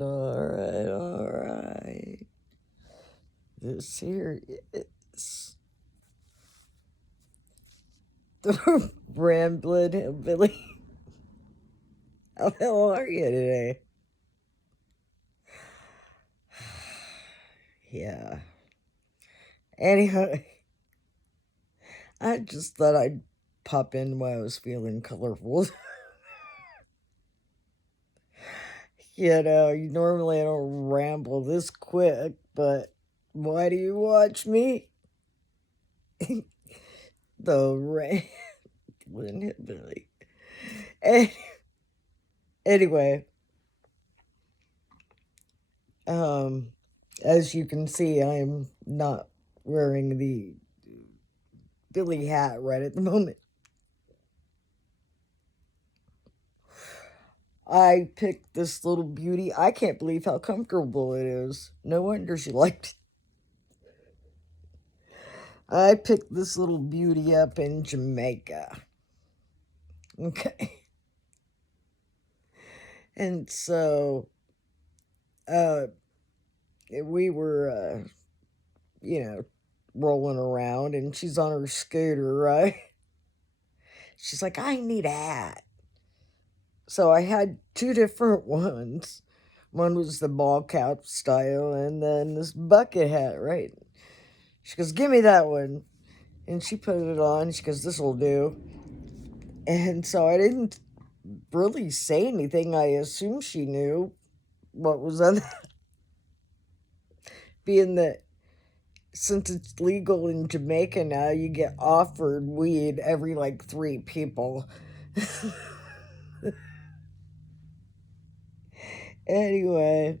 Alright. This here is the Ramblin' Hillbilly. How the hell are you today? Yeah. Anyway, I just thought I'd pop in while I was feeling colorful. Normally I don't ramble this quick, but why do you watch me? The Ramblin' Hillbilly. Anyway, um, as you can see, I'm not wearing the Billy hat right at the moment. I picked this little beauty. I can't believe how comfortable it is. No wonder she liked it. I picked this little beauty up in Jamaica. Okay. And so, uh, we were, rolling around, and she's on her scooter, right? She's like, I need a hat. So I had two different ones. One was the ball cap style, and then this bucket hat, right? She goes, give me that one. And she put it on. She goes, this will do. And so I didn't really say anything. I assumed she knew what was on that. Being that since it's legal in Jamaica now, you get offered weed every like 3 people. Anyway,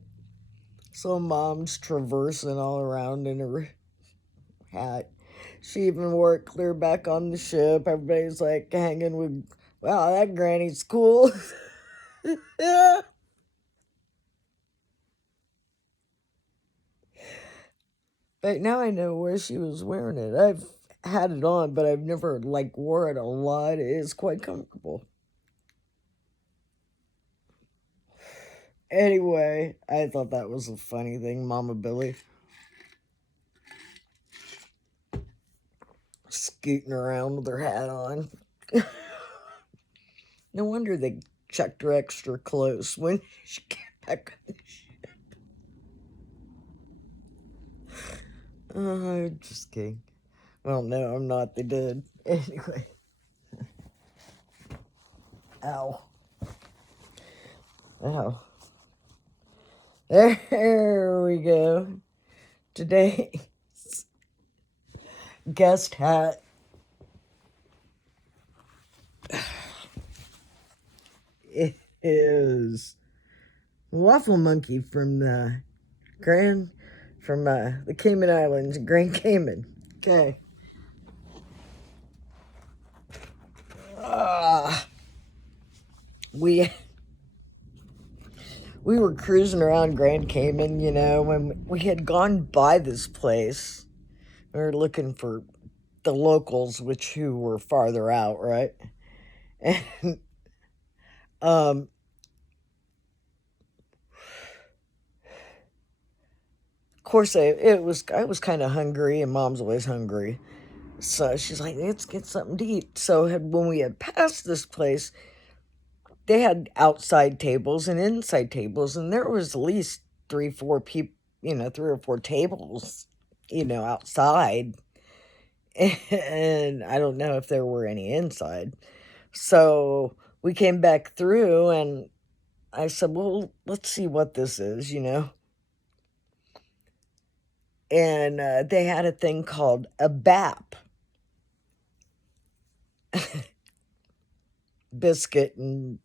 so mom's traversing all around in her hat. She even wore it clear back on the ship. Everybody's like hanging with, wow, that granny's cool. Yeah. But now I know where she was wearing it. I've had it on, but I've never like wore it a lot. It is quite comfortable. Anyway, I thought that was a funny thing, Mama Billy. Scooting around with her hat on. No wonder they checked her extra close when she came back on the ship. I'm just kidding. Well, no, I'm not. They did. Anyway. Ow. Ow. There we go. Today's guest hat it is Waffle Monkey from the the Cayman Islands, Grand Cayman. Okay. We we were cruising around Grand Cayman, when we had gone by this place. We were looking for the locals, who were farther out, right? And um, of course, I was kind of hungry, and Mom's always hungry, so she's like, "Let's get something to eat." So when we had passed this place, they had outside tables and inside tables, and there was at least 3 or 4 people, 3 or 4 tables, outside. And I don't know if there were any inside. So we came back through, and I said, well, let's see what this is. And they had a thing called a BAP biscuit and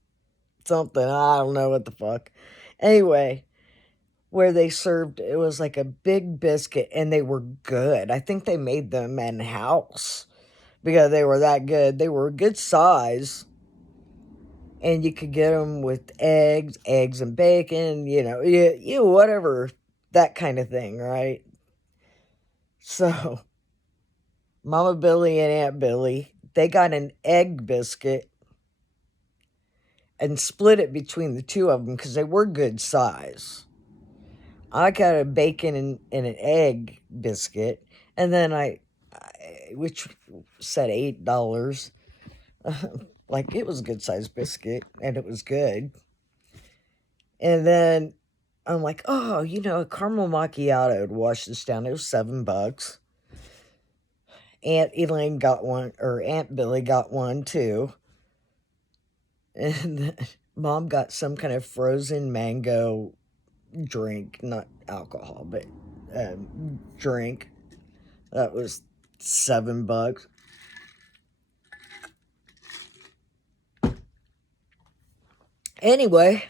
something. I don't know what the fuck. Anyway, where they served, it was like a big biscuit, and they were good. I think they made them in house because they were that good. They were a good size, and you could get them with eggs and bacon, whatever, that kind of thing, right? So, Mama Billy and Aunt Billy, they got an egg biscuit, and split it between the two of them because they were good size. I got a bacon and an egg biscuit, and then which said $8. Like, it was a good sized biscuit, and it was good. And then I'm like, oh, a caramel macchiato would wash this down. It was $7. Aunt Elaine got one, or Aunt Billy got one too. And Mom got some kind of frozen mango drink, not alcohol, but drink. That was $7. Anyway,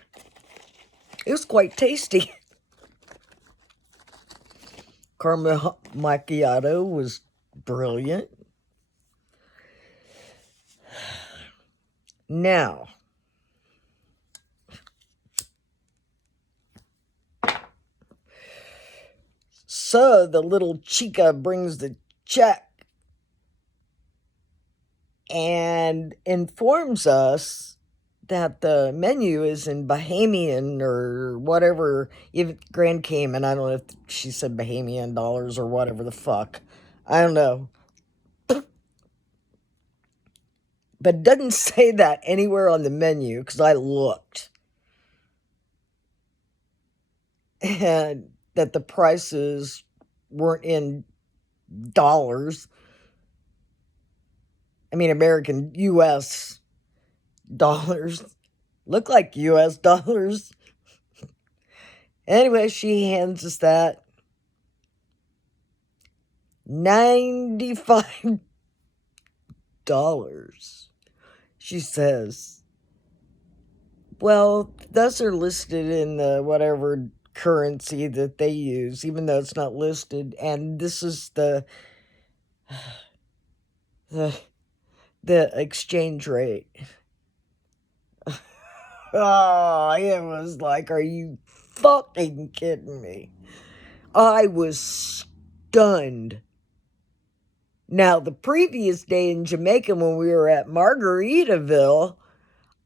it was quite tasty. Caramel macchiato was brilliant. Now, so the little chica brings the check and informs us that the menu is in Bahamian or whatever, even Grand Cayman. I don't know if she said Bahamian dollars or whatever the fuck. I don't know. But it doesn't say that anywhere on the menu because I looked. And that the prices weren't in dollars. I mean, American, U.S. dollars. Look like U.S. dollars. Anyway, she hands us that. $95. She says, well, those are listed in the whatever currency that they use, even though it's not listed. And this is the exchange rate. Oh, it was like, are you fucking kidding me? I was stunned. Now, the previous day in Jamaica, when we were at Margaritaville,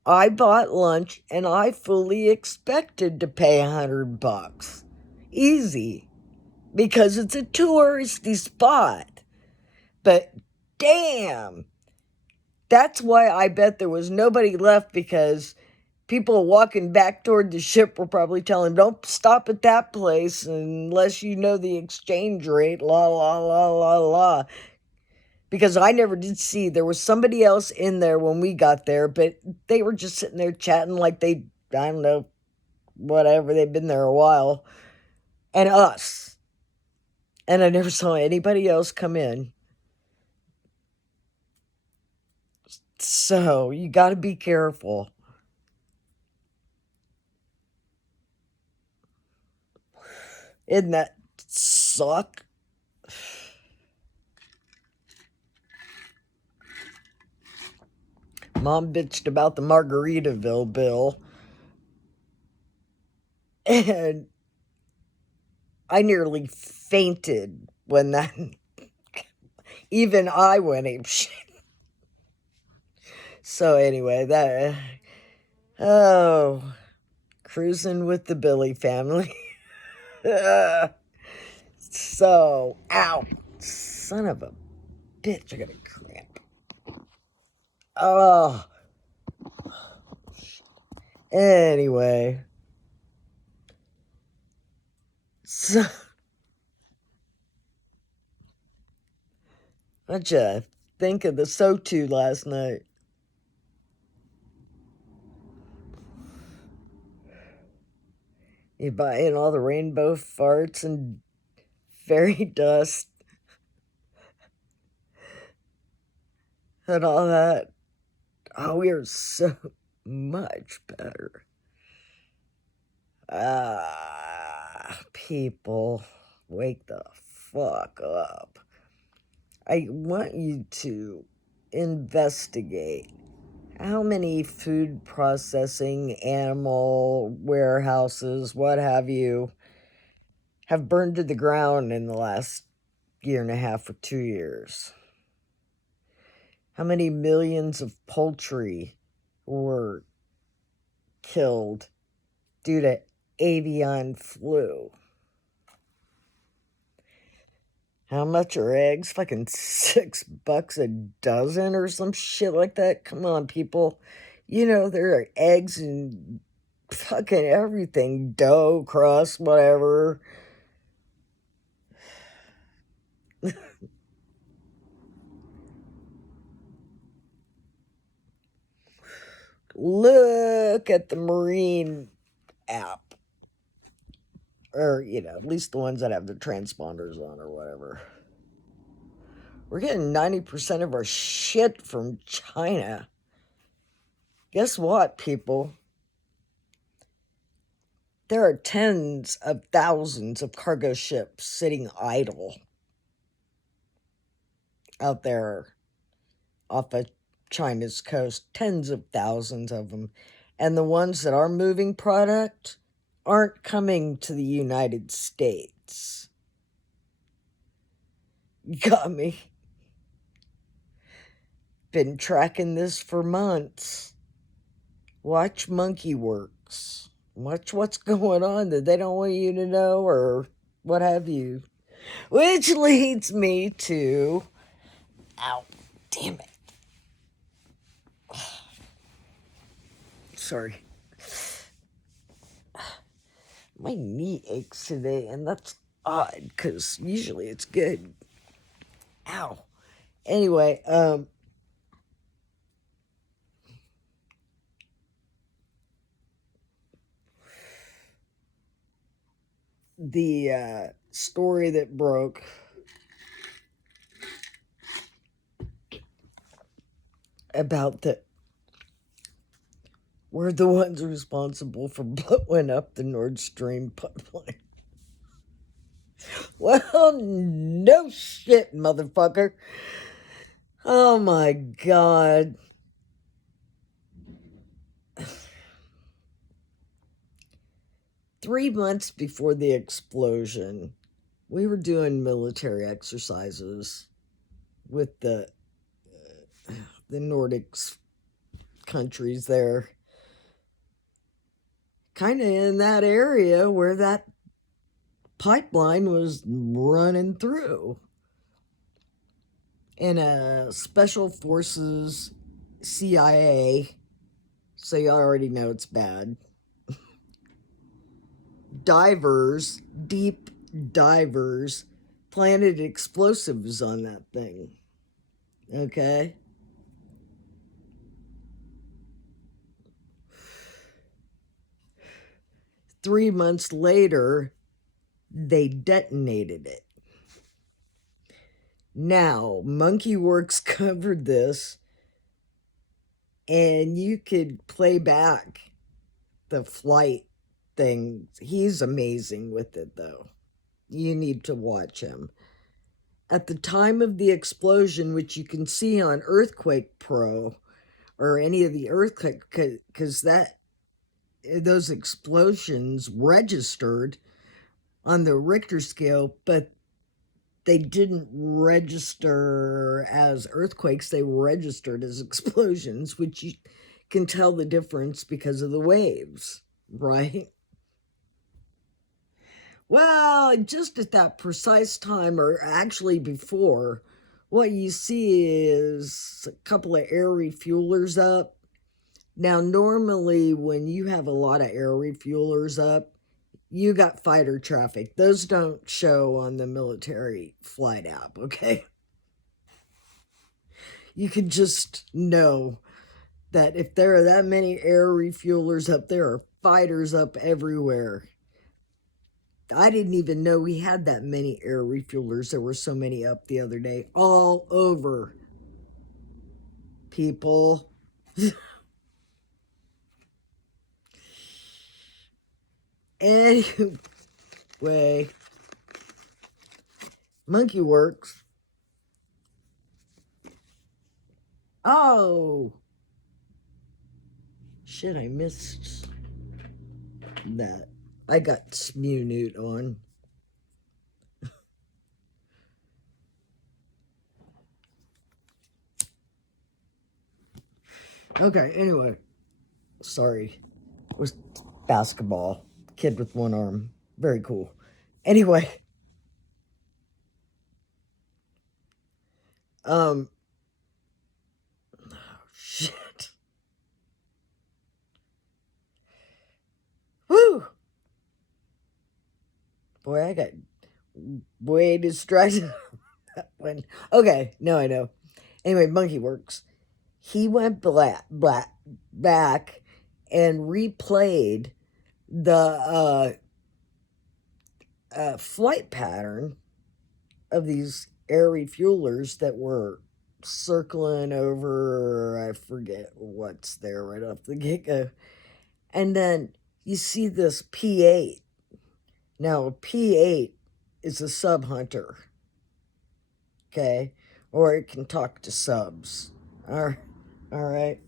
I bought lunch and I fully expected to pay $100. Easy. Because it's a touristy spot. But damn, that's why I bet there was nobody left, because people walking back toward the ship were probably telling, don't stop at that place unless you know the exchange rate, la, la, la, la, la. Because I never did see, there was somebody else in there when we got there, but they were just sitting there chatting like they, I don't know, whatever, they've been there a while. And us. And I never saw anybody else come in. So, you got to be careful. Isn't that suck? Mom bitched about the Margaritaville bill. And I nearly fainted when that, even I went apeshit. So anyway, cruising with the Billy family. So, ow, son of a bitch, I got a cramp. Oh, anyway. So, what'd you think of the Sotu last night? You buying all the rainbow farts and fairy dust and all that? Oh, we are so much better. People, wake the fuck up. I want you to investigate how many food processing, animal warehouses, what have you, have burned to the ground in the last year and a half or 2 years. How many millions of poultry were killed due to avian flu. How much are eggs? Fucking $6 a dozen or some shit like that? Come on, people. You know, there are eggs and fucking everything. Dough, crust, whatever. Look at the Marine app. Or, you know, at least the ones that have the transponders on or whatever. We're getting 90% of our shit from China. Guess what, people? There are tens of thousands of cargo ships sitting idle out there off of China's coast. Tens of thousands of them. And the ones that are moving product aren't coming to the United States. Got me. Been tracking this for months. Watch Monkey Works. Watch what's going on that they don't want you to know or what have you. Which leads me to... Ow, damn it. Sorry. My knee aches today, and that's odd, because usually it's good. Ow. Anyway, the story that broke about we're the ones responsible for blowing up the Nord Stream pipeline. Well, no shit, motherfucker. Oh my God. Three months before the explosion, we were doing military exercises with the Nordics countries there. Kind of in that area where that pipeline was running through. And a special forces CIA, so you already know it's bad. Divers, deep divers, planted explosives on that thing. Okay? Three months later, they detonated it. Now, Monkey Works covered this, and you could play back the flight thing. He's amazing with it, though. You need to watch him. At the time of the explosion, which you can see on Earthquake Pro, or any of the earthquake, because those explosions registered on the Richter scale, but they didn't register as earthquakes. They registered as explosions, which you can tell the difference because of the waves, right? Well, just at that precise time, or actually before, what you see is a couple of air refuelers up. Now, normally when you have a lot of air refuelers up, you got fighter traffic. Those don't show on the military flight app, okay? You can just know that if there are that many air refuelers up, there are fighters up everywhere. I didn't even know we had that many air refuelers. There were so many up the other day, all over, people. Anyway, Monkey Works. Oh, shit, I missed that. I got Smunute on. Okay, anyway. Sorry. was basketball. Kid with one arm. Very cool. Anyway, oh, shit. Woo! Boy, I got way distracted. When okay, now I know. Anyway, Monkey Works. He went back and replayed the flight pattern of these air refuelers that were circling over, I forget what's there right off the get-go. And then you see this P8. Now, a P8 is a sub hunter, okay? Or it can talk to subs. All right.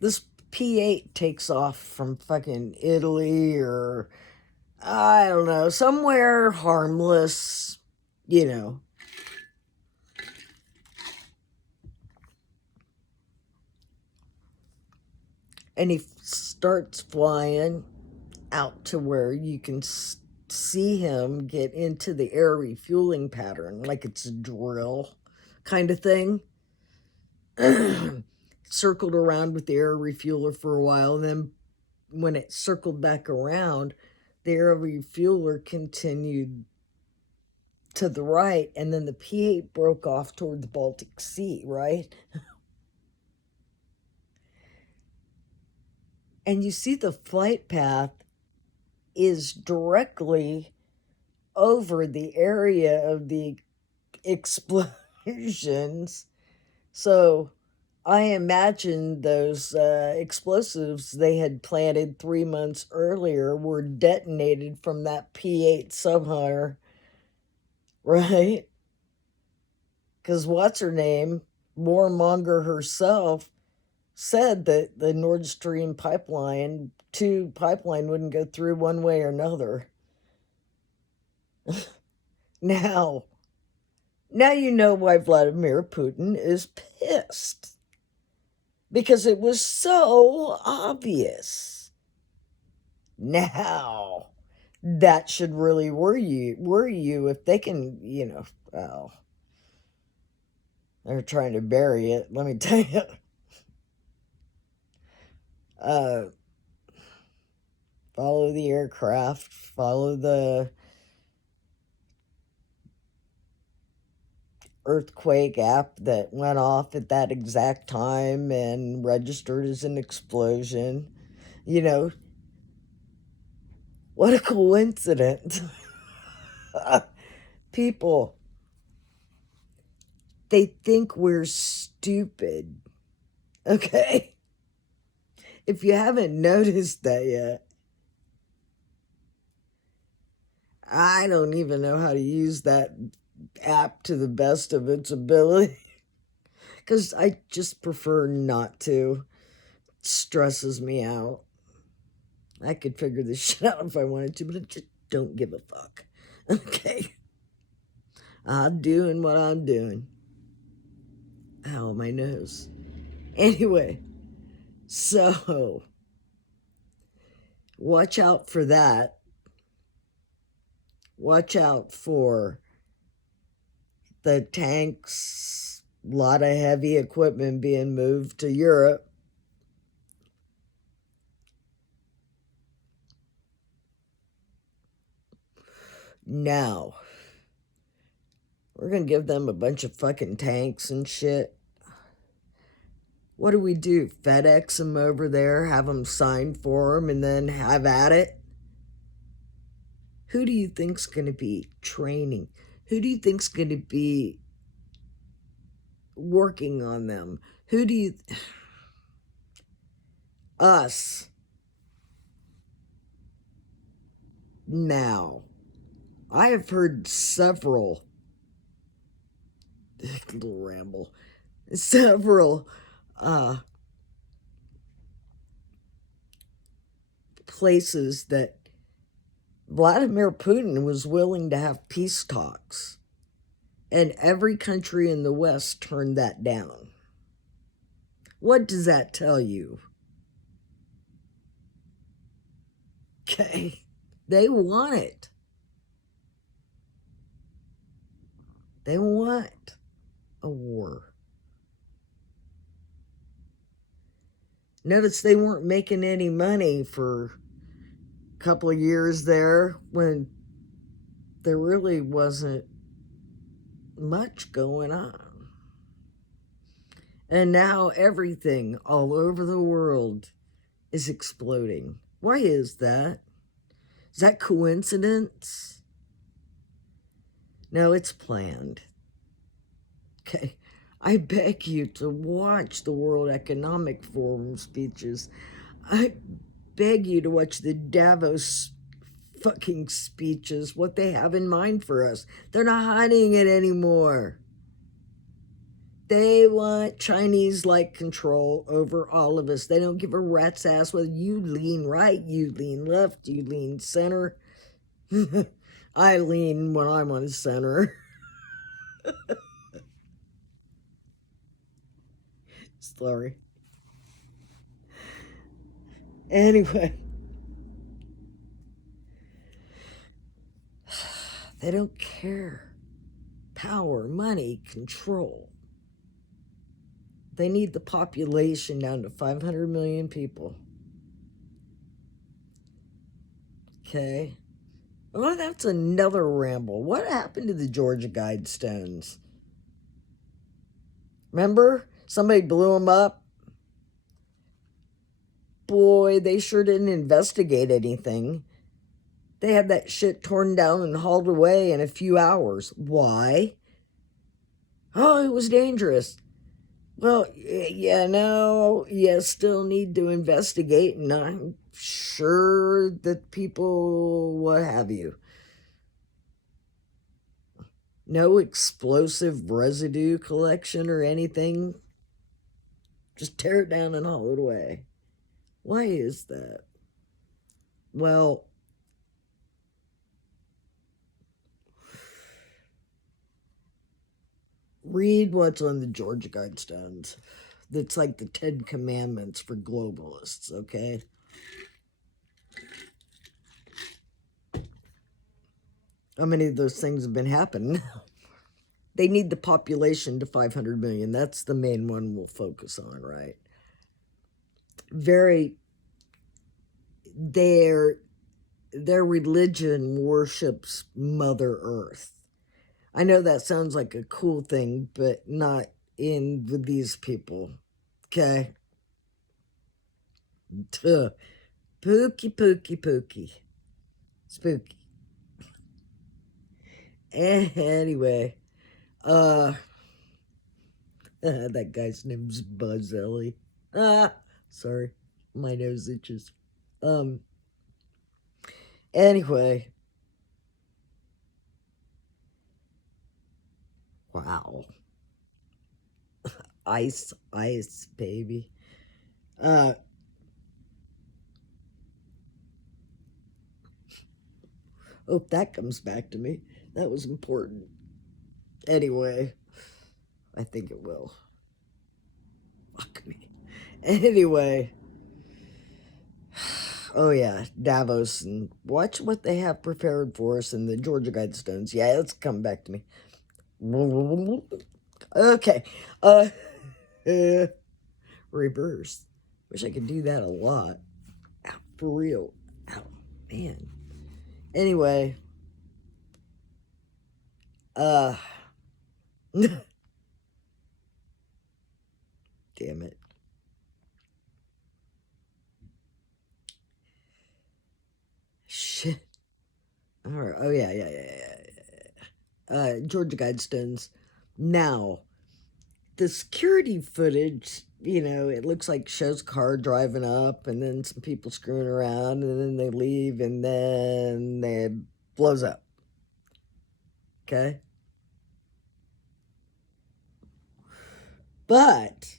This P8 takes off from fucking Italy or, I don't know, somewhere harmless, you know. And he starts flying out to where you can see him get into the air refueling pattern, like it's a drill kind of thing. Circled around with the air refueler for a while, and then when it circled back around, the air refueler continued to the right, and then the P8 broke off toward the Baltic Sea, right? And you see the flight path is directly over the area of the explosions. So I imagine those explosives they had planted 3 months earlier were detonated from that P8 subhunter, right? Because what's her name, warmonger herself, said that the Nord Stream pipeline, 2 pipeline, wouldn't go through one way or another. Now you know why Vladimir Putin is pissed. Because it was so obvious. Now, that should really worry you if they can, well, they're trying to bury it, let me tell you. Follow the aircraft, follow the earthquake app that went off at that exact time and registered as an explosion. You know, what a coincidence. People, they think we're stupid. Okay? If you haven't noticed that yet, I don't even know how to use that app to the best of its ability. Because I just prefer not to. It stresses me out. I could figure this shit out if I wanted to, but I just don't give a fuck. Okay? I'm doing what I'm doing. Ow, my nose. Anyway, so watch out for that. Watch out for the tanks, a lot of heavy equipment being moved to Europe. Now, we're going to give them a bunch of fucking tanks and shit. What do we do? FedEx them over there, have them sign for them, and then have at it? Who do you think's going to be training? Who do you think's going to be working on them? Who do you... Us. Now, I have heard several... little ramble. Several places that Vladimir Putin was willing to have peace talks, and every country in the West turned that down. What does that tell you? Okay? They want it. They want a war. Notice they weren't making any money for a couple of years there when there really wasn't much going on. And now everything all over the world is exploding. Why is that? Is that coincidence? No, it's planned. Okay. I beg you to watch the World Economic Forum speeches. I beg you to watch the Davos fucking speeches, what they have in mind for us. They're not hiding it anymore. They want Chinese-like control over all of us. They don't give a rat's ass whether you lean right, you lean left, you lean center. I lean when I'm on center. Sorry. Anyway. They don't care. Power, money, control. They need the population down to 500 million people. Okay. Well, that's another ramble. What happened to the Georgia Guidestones? Remember? Somebody blew them up. Boy, they sure didn't investigate anything. They had that shit torn down and hauled away in a few hours. Why? Oh, it was dangerous. Well, yeah, no, you still need to investigate, and I'm sure that people, what have you. No explosive residue collection or anything. Just tear it down and haul it away. Why is that? Well, read what's on the Georgia Guidestones. That's like the 10 Commandments for globalists, okay? How many of those things have been happening? They need the population to 500 million. That's the main one we'll focus on, right? Their religion worships Mother Earth. I know that sounds like a cool thing, but not with these people. Okay? Pookie, pookie, pookie. Spooky. Anyway, that guy's name's Buzz Ellie. Sorry, my nose itches. Anyway. Wow. Ice, baby. Hope that comes back to me. That was important. Anyway, I think it will. Fuck me. Anyway. Oh yeah, Davos, and watch what they have prepared for us in the Georgia Guidestones. Yeah, it's come back to me. Okay. Reverse. Wish I could do that a lot. Ow, for real. Ow, man. Anyway. Damn it. Shit. All right. Oh yeah. Georgia Guidestones. Now, the security footage, it looks like shows car driving up and then some people screwing around and then they leave and then it blows up. Okay? But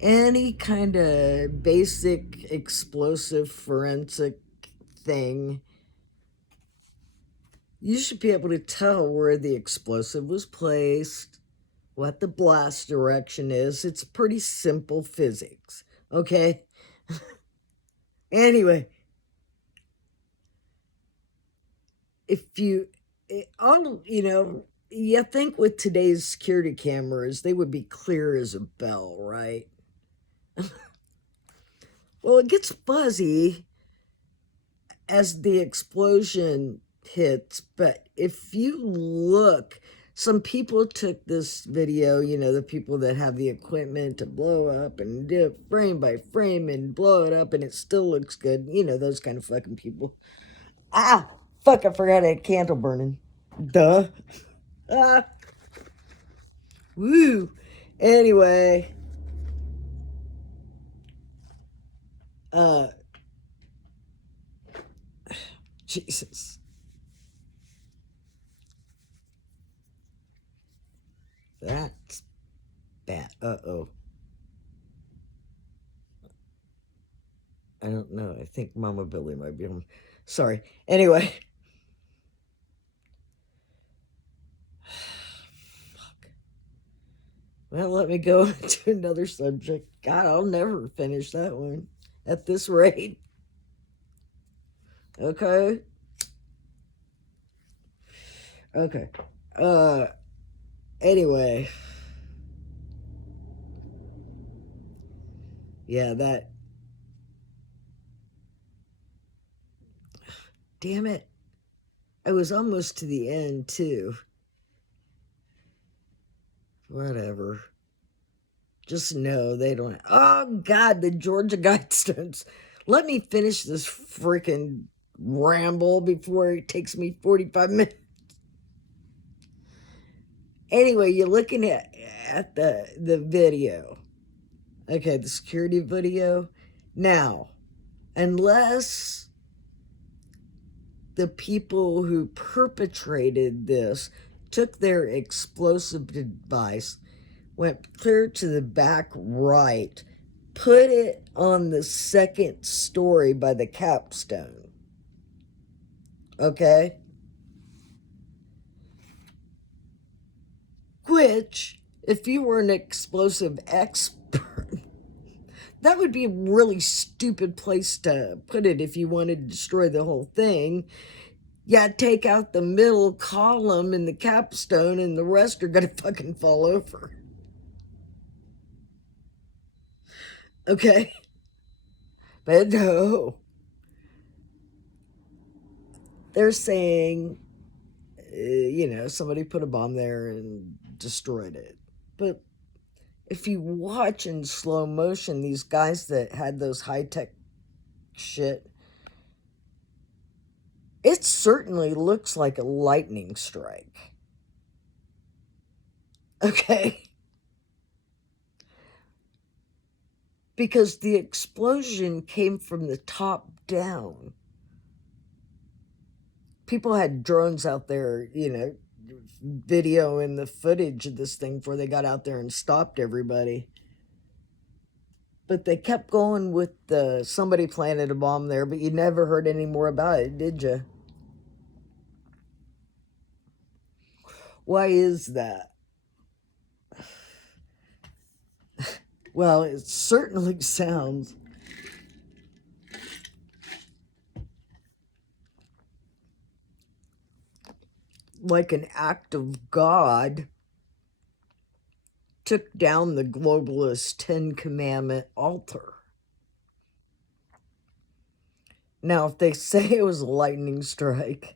any kind of basic explosive forensic thing, you should be able to tell where the explosive was placed, what the blast direction is. It's pretty simple physics, okay? Anyway, if you, all, you know, you think with today's security cameras, they would be clear as a bell, right? Well, it gets fuzzy as the explosion hits, but if you look, some people took this video, you know, the people that have the equipment to blow up and do it frame by frame and blow it up and it still looks good, you know, those kind of fucking people. Ah, fuck, I forgot I had candle burning. Duh. Ah, woo. Anyway, uh, Jesus. That's bad. Uh-oh. I don't know. I think Mama Billy might be home. Sorry. Anyway. Fuck. Well, let me go to another subject. God, I'll never finish that one at this rate. Okay. Okay. Uh, anyway. Yeah, that. Damn it. I was almost to the end, too. Whatever. Just know they don't. Oh, God, the Georgia Guidestones. Let me finish this freaking ramble before it takes me 45 minutes. Anyway, you're looking at the video. Okay, the security video. Now, unless the people who perpetrated this took their explosive device, went clear to the back right, put it on the second story by the capstone. Okay? Which, if you were an explosive expert, that would be a really stupid place to put it if you wanted to destroy the whole thing. Yeah, take out the middle column and the capstone, and the rest are gonna fucking fall over. Okay? But no. They're saying, you know, somebody put a bomb there and destroyed it. But if you watch in slow motion, these guys that had those high tech shit, it certainly looks like a lightning strike. Okay? Because the explosion came from the top down. People had drones out there, you know, videoing the footage of this thing before they got out there and stopped everybody. But they kept going with the somebody planted a bomb there, but you never heard any more about it, did you? Why is that? Well, it certainly sounds like an act of God took down the globalist 10 Commandment altar. Now, if they say it was a lightning strike,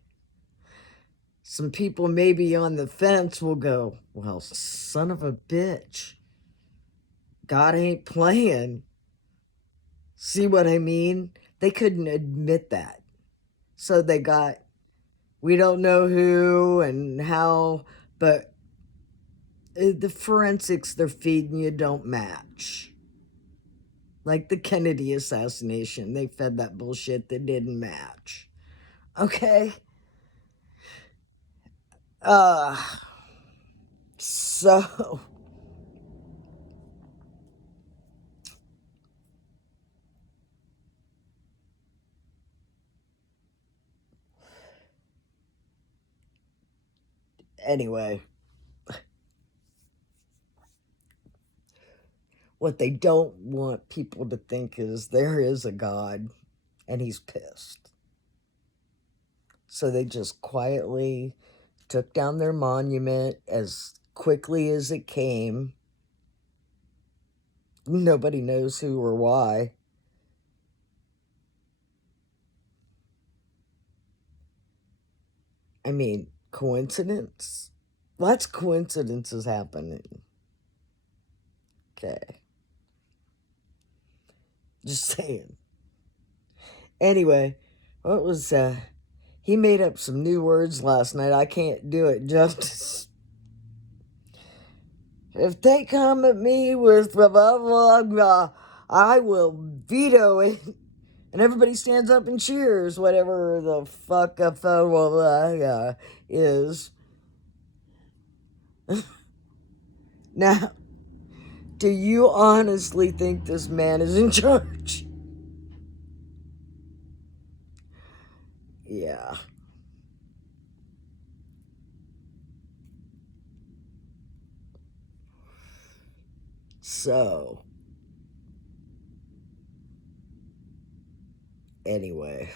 some people maybe on the fence will go, well, son of a bitch, God ain't playing. See what I mean? They couldn't admit that. So they got, we don't know who and how, but the forensics they're feeding you don't match. Like the Kennedy assassination, they fed that bullshit that didn't match. Okay? Uh, so anyway, what they don't want people to think is there is a God. and he's pissed. So they just quietly took down their monument as quickly as it came. Nobody knows who or why. I mean, coincidence? Lots of coincidences happening. Okay. Just saying. Anyway, what was, he made up some new words last night. I can't do it justice. If they come at me with blah, blah, blah, blah, I will veto it. And everybody stands up and cheers, whatever the fuck a blah is. Now, do you honestly think this man is in charge? Yeah. So, anyway.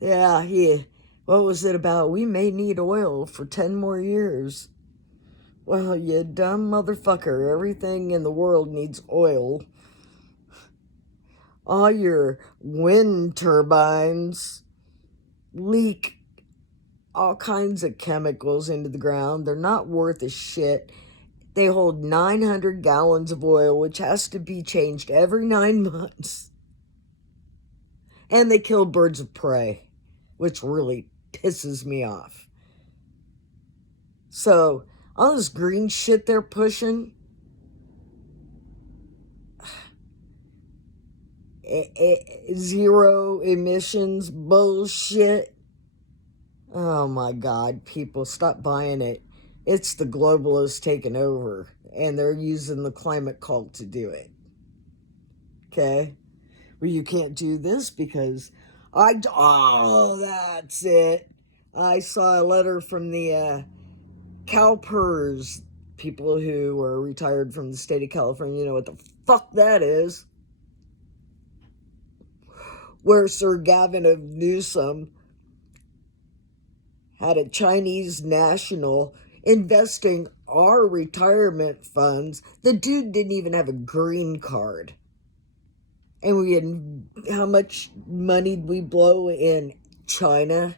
Yeah, what was it about? We may need oil for 10 more years. Well, you dumb motherfucker. Everything in the world needs oil. All your wind turbines leak all kinds of chemicals into the ground. They're not worth a shit. They hold 900 gallons of oil, which has to be changed every 9 months. And they kill birds of prey, which really pisses me off. So, all this green shit they're pushing, zero emissions bullshit. Oh my God, people, stop buying it. It's the globalists taking over, and they're using the climate cult to do it. Okay? Well, you can't do this because oh, that's it. I saw a letter from the CalPERS people who were retired from the state of California. You know what the fuck that is? Where Sir Gavin of Newsom had a Chinese national investing our retirement funds. The dude didn't even have a green card. And we had, how much money did we blow in China?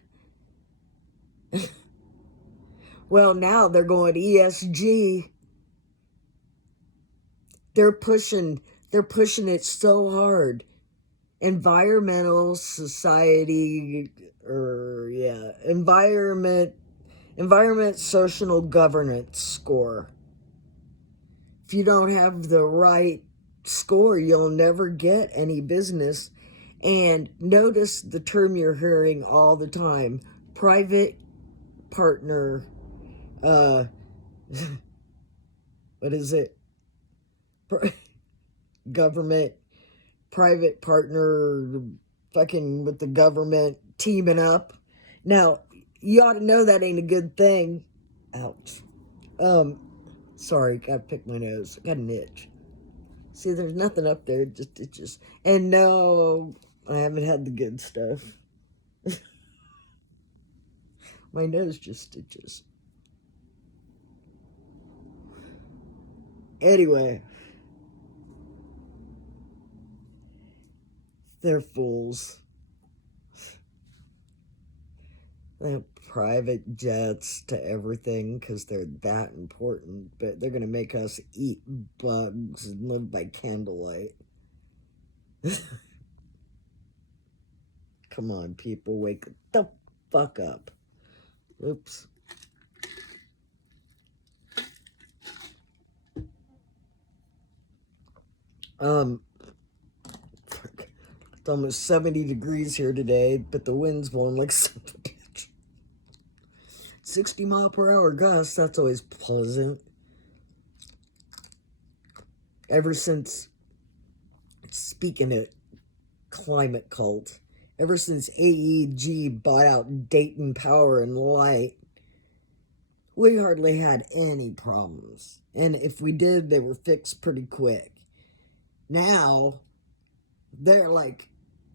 Well, now they're going ESG. They're pushing it so hard. Environmental society, environment social governance score. If you don't have the right score, you'll never get any business. And notice the term you're hearing all the time: private partner, what is it? Government, private partner, fucking with the government, teaming up. Now, you ought to know that ain't a good thing. Ouch. Sorry, gotta pick my nose. Got an itch. See, there's nothing up there, just itches. And no, I haven't had the good stuff. My nose just itches. Anyway, they're fools. They have private jets to everything because they're that important, but they're going to make us eat bugs and live by candlelight. Come on, people, wake the fuck up. Oops. It's almost 70 degrees here today, but the wind's blowing like son of a bitch. 60 mile per hour gusts, that's always pleasant. Ever since, speaking of climate cult, ever since AEG bought out Dayton Power and Light, we hardly had any problems. And if we did, they were fixed pretty quick. Now, they're like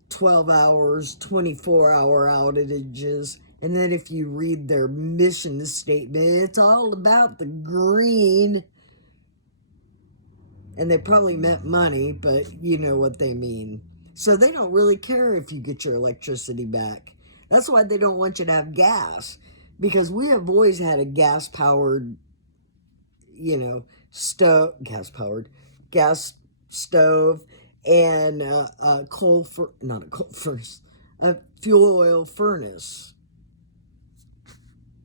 12 hours, 24-hour outages. And then if you read their mission statement, it's all about the green. And they probably meant money, but you know what they mean. So they don't really care if you get your electricity back. That's why they don't want you to have gas. Because we have always had a gas-powered, gas stove, and not a coal furnace, a fuel oil furnace,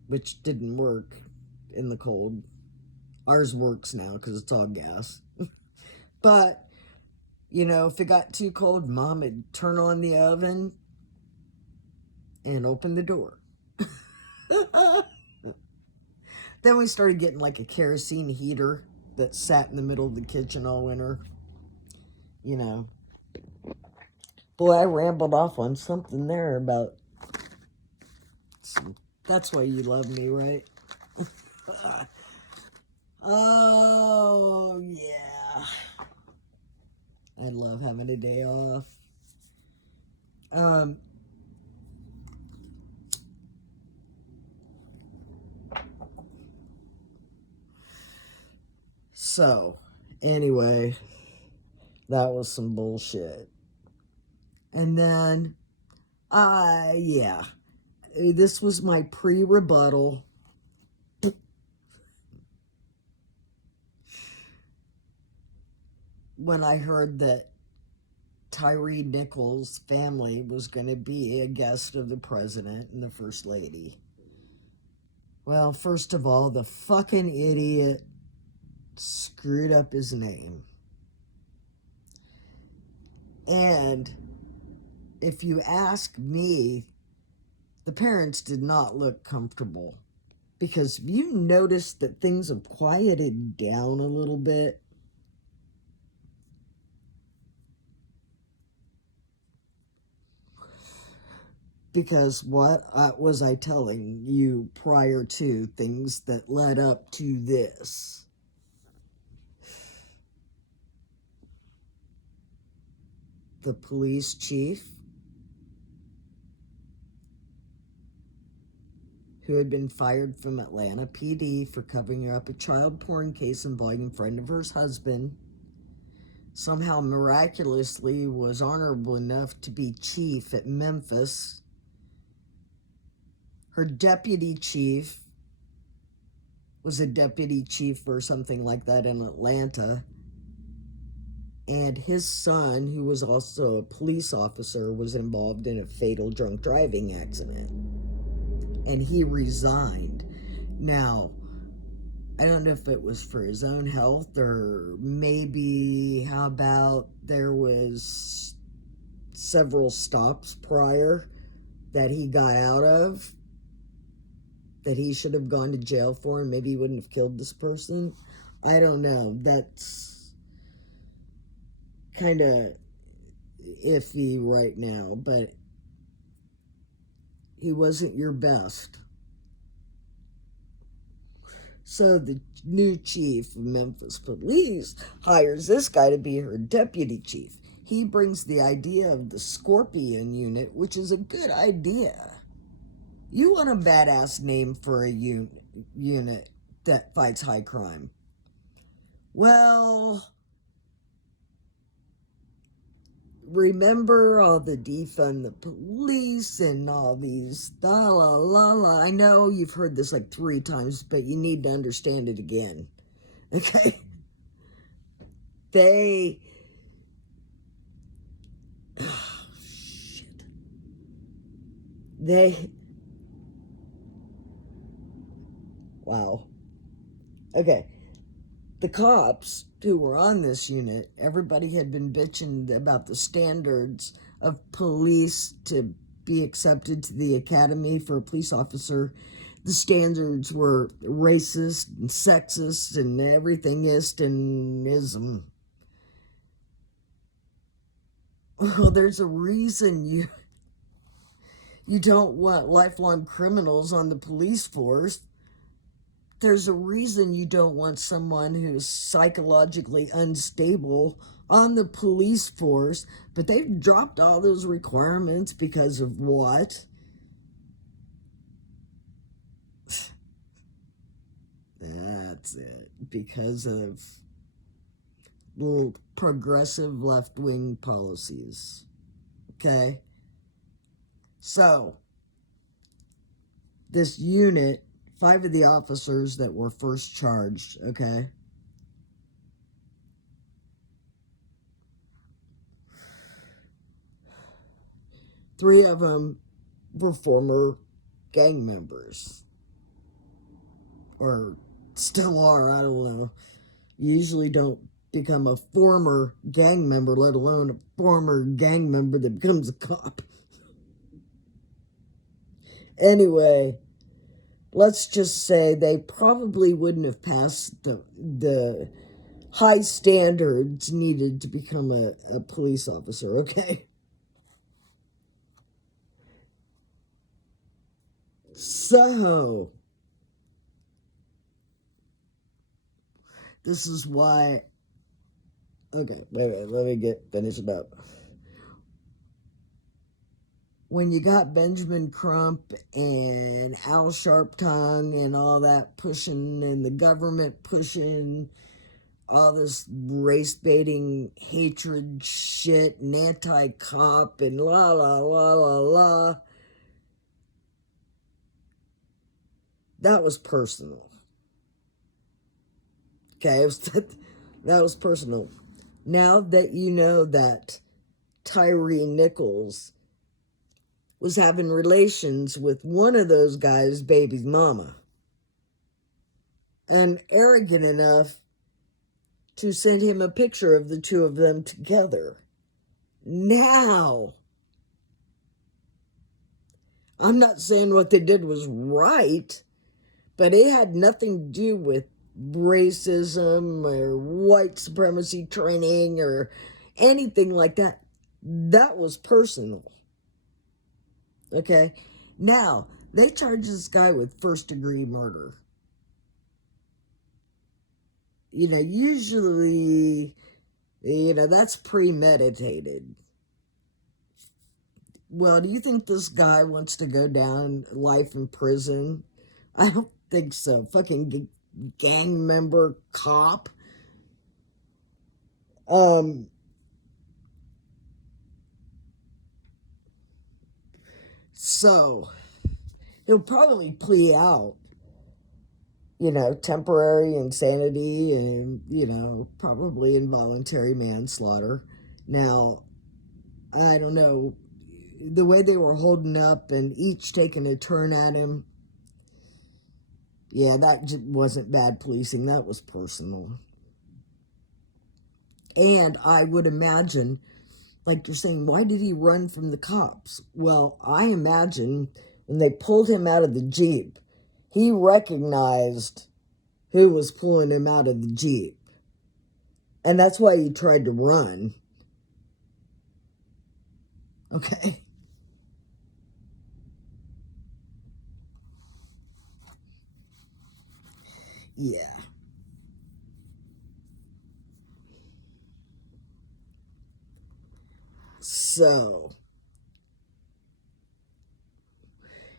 which didn't work in the cold. Ours works now because it's all gas. But, if it got too cold, Mom would turn on the oven and open the door. Then we started getting like a kerosene heater that sat in the middle of the kitchen all winter. Boy, I rambled off on something there about... That's why you love me, right? Oh, yeah. I love having a day off. So, anyway, that was some bullshit. And then, yeah, this was my pre-rebuttal. When I heard that Tyree Nichols' family was going to be a guest of the president and the first lady. Well, first of all, the fucking idiot screwed up his name. And if you ask me, the parents did not look comfortable. Because you noticed that things have quieted down a little bit. Because what was I telling you prior to things that led up to this? The police chief, who had been fired from Atlanta PD for covering up a child porn case involving a friend of her husband, somehow miraculously was honorable enough to be chief at Memphis. Her deputy chief was a deputy chief or something like that in Atlanta. And his son, who was also a police officer, was involved in a fatal drunk driving accident. And he resigned. Now, I don't know if it was for his own health or maybe how about there was several stops prior that he got out of that he should have gone to jail for, and maybe he wouldn't have killed this person. I don't know. That's kind of iffy right now, but he wasn't your best. So the new chief of Memphis Police hires this guy to be her deputy chief. He brings the idea of the Scorpion unit, which is a good idea. You want a badass name for a unit that fights high crime. Well, remember all the defund the police and all these la la la la. I know you've heard this like 3 times, but you need to understand it again. Okay? Wow. Okay. The cops who were on this unit, everybody had been bitching about the standards of police to be accepted to the academy for a police officer. The standards were racist and sexist and everythingist and ism. Well, there's a reason you don't want lifelong criminals on the police force. There's a reason you don't want someone who's psychologically unstable on the police force, but they've dropped all those requirements because of what? That's it. Because of little progressive left-wing policies. Okay? So, this unit, 5 of the officers that were first charged, okay? Three of them were former gang members. Or still are, I don't know. You usually don't become a former gang member, let alone a former gang member that becomes a cop. Anyway, let's just say they probably wouldn't have passed the high standards needed to become a police officer, okay? So, this is why... Okay, wait, let me get finished about... When you got Benjamin Crump and Al Sharptongue and all that pushing, and the government pushing all this race baiting hatred shit and anti-cop and la la la la la, that was personal. Okay, that was personal. Now that you know that Tyree Nichols was having relations with one of those guys' baby's mama, and arrogant enough to send him a picture of the two of them together. Now, I'm not saying what they did was right, but it had nothing to do with racism or white supremacy training or anything like that. That was personal. Okay? Now, they charge this guy with first-degree murder. You know, usually, that's premeditated. Well, do you think this guy wants to go down life in prison? I don't think so. Fucking gang member cop. So, he'll probably plea out, temporary insanity and, probably involuntary manslaughter. Now, I don't know, the way they were holding up and each taking a turn at him, yeah, that wasn't bad policing. That was personal. And I would imagine, like you're saying, why did he run from the cops? Well, I imagine when they pulled him out of the Jeep, he recognized who was pulling him out of the Jeep. And that's why he tried to run. Okay? Yeah. So,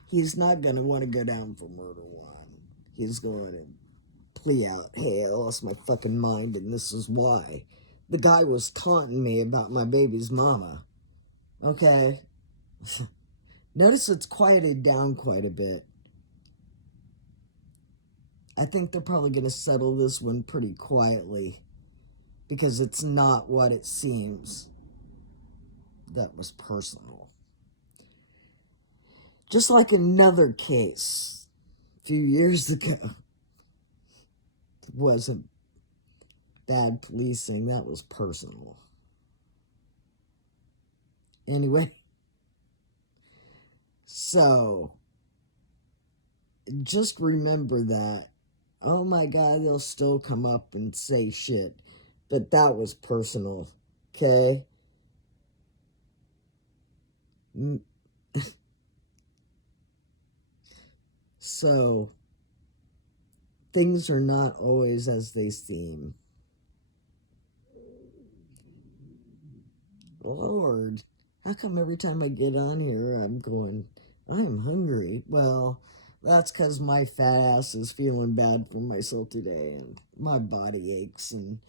he's not going to want to go down for murder one. He's going to plea out, hey, I lost my fucking mind and this is why. The guy was taunting me about my baby's mama. Okay? Notice it's quieted down quite a bit. I think they're probably going to settle this one pretty quietly because it's not what it seems. That was personal. Just like another case a few years ago. It wasn't bad policing, that was personal. Anyway, so just remember that. Oh my God, they'll still come up and say shit. But that was personal, okay? So, things are not always as they seem. Lord, how come every time I get on here, I'm going, I'm hungry? Well, that's because my fat ass is feeling bad for myself today, and my body aches, and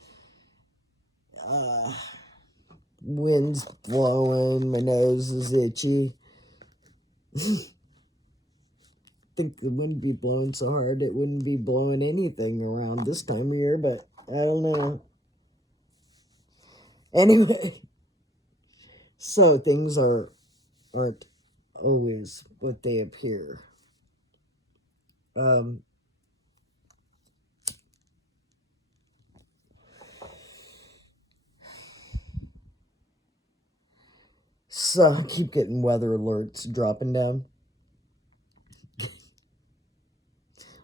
uh, wind's blowing, my nose is itchy. Think the wind be blowing so hard it wouldn't be blowing anything around this time of year, but I don't know. Anyway, so things aren't always what they appear. So I keep getting weather alerts dropping down.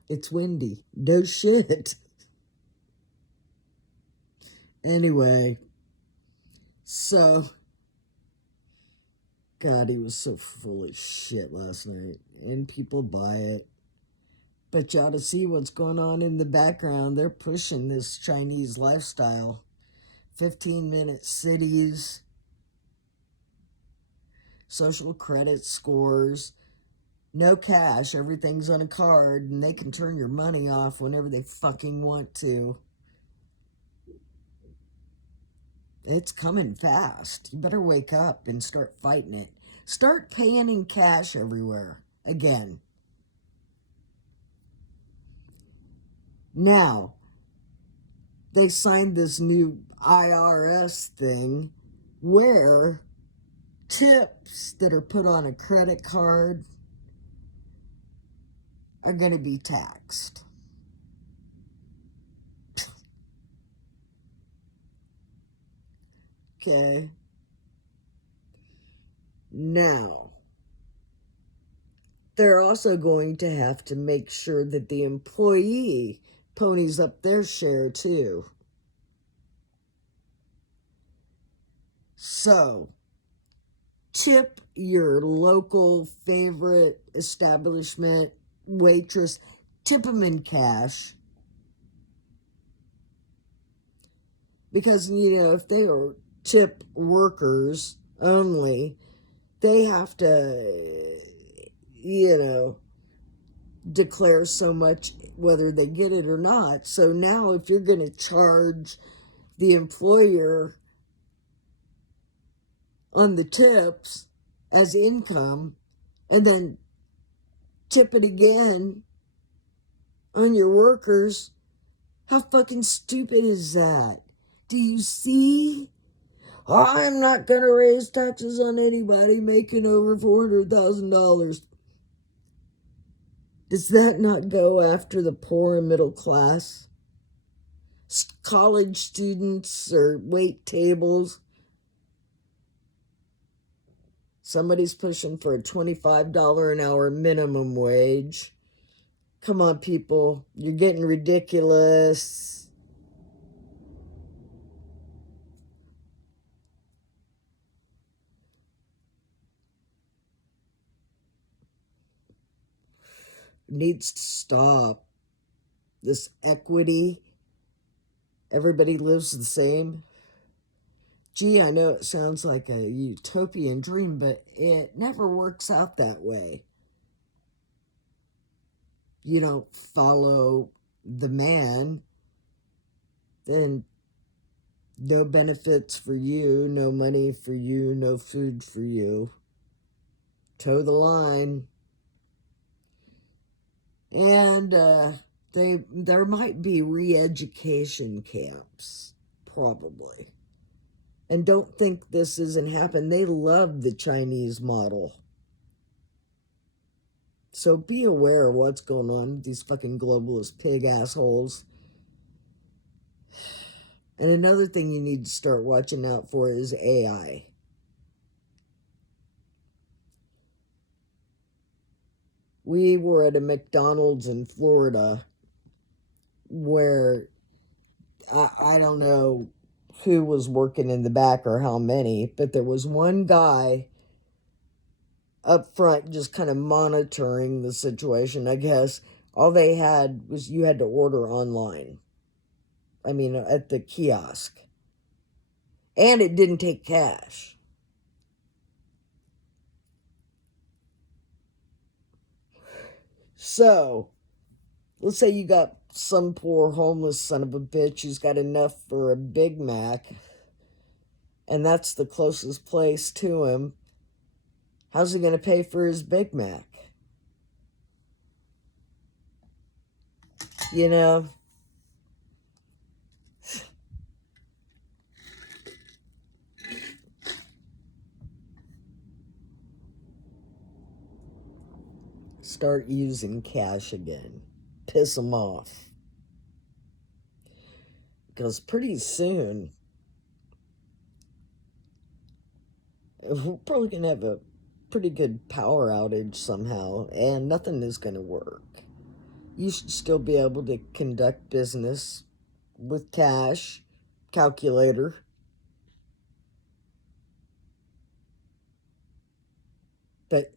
It's windy. No shit. Anyway, so God, he was so full of shit last night, and people buy it. But you ought to see what's going on in the background. They're pushing this Chinese lifestyle. 15-minute cities, social credit scores, no cash, everything's on a card, and they can turn your money off whenever they fucking want to. It's coming fast. You better wake up and start fighting it. Start paying in cash everywhere again. Now, they signed this new IRS thing where tips that are put on a credit card are going to be taxed. Okay. Now, they're also going to have to make sure that the employee ponies up their share too. So, tip your local favorite establishment waitress, tip them in cash. Because, if they are tip workers only, they have to, declare so much whether they get it or not. So now if you're going to charge the employer on the tips as income and then tip it again on your workers, how fucking stupid is that? Do you see? I'm not going to raise taxes on anybody making over $400,000. Does that not go after the poor and middle class? College students or wait tables? Somebody's pushing for a $25 an hour minimum wage. Come on, people. You're getting ridiculous. Needs to stop. This equity. Everybody lives the same. Gee, I know it sounds like a utopian dream, but it never works out that way. You don't follow the man, then no benefits for you, no money for you, no food for you. Toe the line. And there might be re-education camps, probably. And don't think this isn't happening. They love the Chinese model. So be aware of what's going on with these fucking globalist pig assholes. And another thing you need to start watching out for is AI. We were at a McDonald's in Florida where I don't know who was working in the back or how many, but there was one guy up front just kind of monitoring the situation. I guess all they had was you had to order online. I mean, at the kiosk. And it didn't take cash. So, let's say you got some poor homeless son of a bitch who's got enough for a Big Mac, and that's the closest place to him. How's he going to pay for his Big Mac? You know? Start using cash again. Piss them off. Because pretty soon, we're probably going to have a pretty good power outage somehow, and nothing is going to work. You should still be able to conduct business with cash, calculator. But,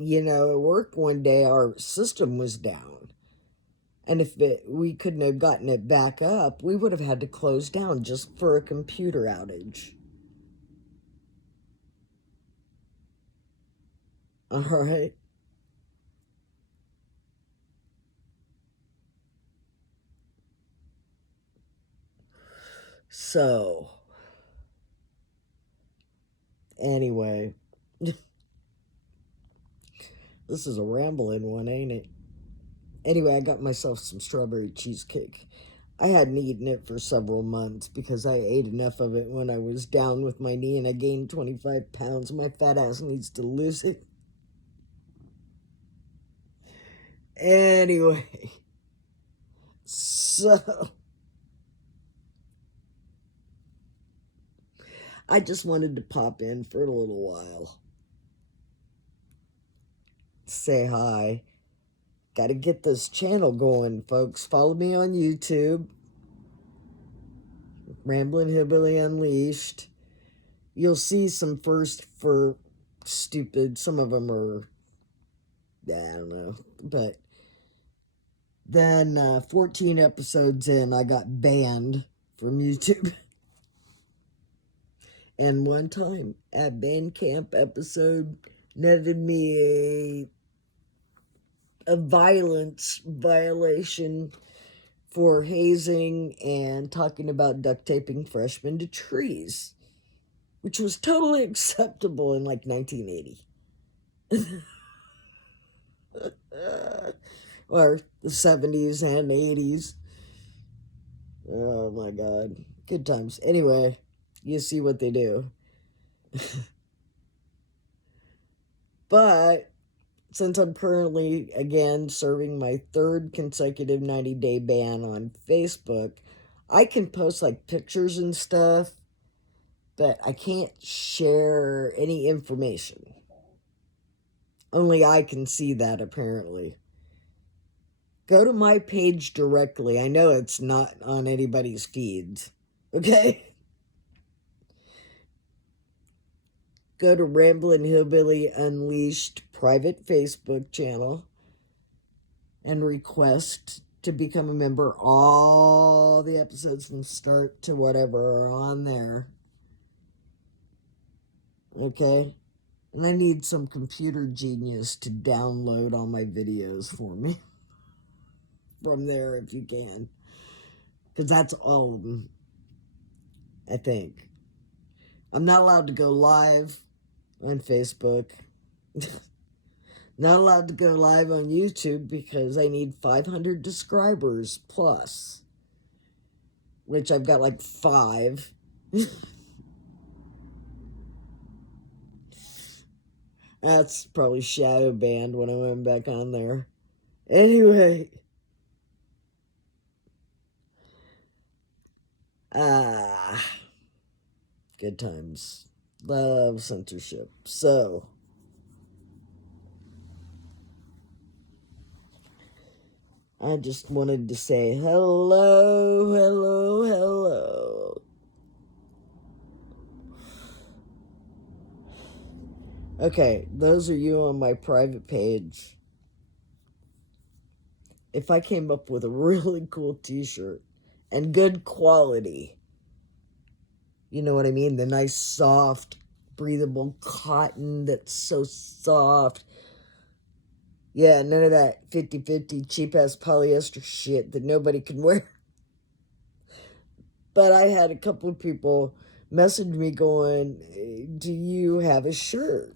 at work one day, our system was down. And if we couldn't have gotten it back up, we would have had to close down just for a computer outage. All right. So, anyway, this is a rambling one, ain't it? Anyway, I got myself some strawberry cheesecake. I hadn't eaten it for several months because I ate enough of it when I was down with my knee and I gained 25 pounds. My fat ass needs to lose it. Anyway, so I just wanted to pop in for a little while. Say hi. Got to get this channel going, folks. Follow me on YouTube. Ramblin' Hillbilly Unleashed. You'll see some first for stupid. Some of them are, I don't know. But then 14 episodes in, I got banned from YouTube. And one time, at band camp episode netted me a violence violation for hazing and talking about duct taping freshmen to trees, which was totally acceptable in like 1980. Or the 70s and 80s. Oh my God. Good times. Anyway, you see what they do. But since I'm currently, again, serving my third consecutive 90-day ban on Facebook, I can post like pictures and stuff, but I can't share any information. Only I can see that, apparently. Go to my page directly. I know it's not on anybody's feeds. Okay? Go to Ramblin' Hillbilly Unleashed private Facebook channel and request to become a member. All the episodes from start to whatever are on there. Okay? And I need some computer genius to download all my videos for me from there if you can. Because that's all of them, I think. I'm not allowed to go live on Facebook. Not allowed to go live on YouTube because I need 500 subscribers plus, which I've got like 5. That's probably shadow banned when I went back on there. Anyway. Good times. Love censorship. So, I just wanted to say hello, hello, hello. Okay, those are you on my private page. If I came up with a really cool t-shirt and good quality, you know what I mean? The nice, soft, breathable cotton that's so soft. Yeah, none of that 50/50 cheap-ass polyester shit that nobody can wear. But I had a couple of people message me going, do you have a shirt?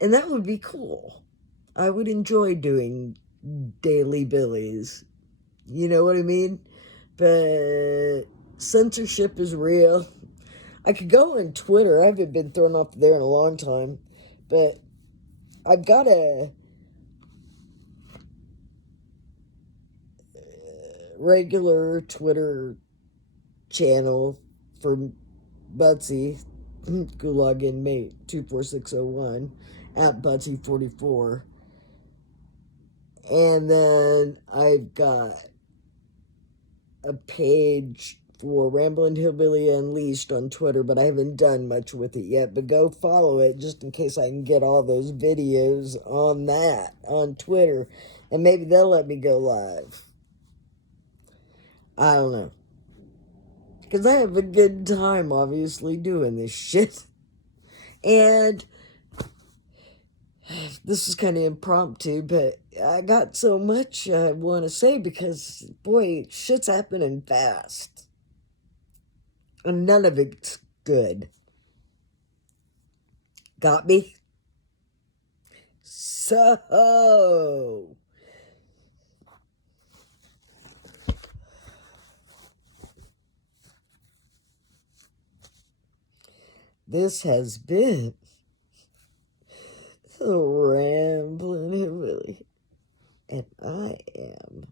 And that would be cool. I would enjoy doing daily billies. You know what I mean? But censorship is real. I could go on Twitter. I haven't been thrown off there in a long time. But I've got a regular Twitter channel for Butsy, Gulag Inmate 24601, at Butsy44. And then I've got a page for Ramblin' Hillbilly Unleashed on Twitter, but I haven't done much with it yet. But go follow it just in case I can get all those videos on that on Twitter. And maybe they'll let me go live. I don't know. Because I have a good time, obviously, doing this shit. And this is kind of impromptu, but I got so much I want to say because, boy, shit's happening fast. And none of it's good. Got me? So, this has been the Ramblin' Hillbilly, and I am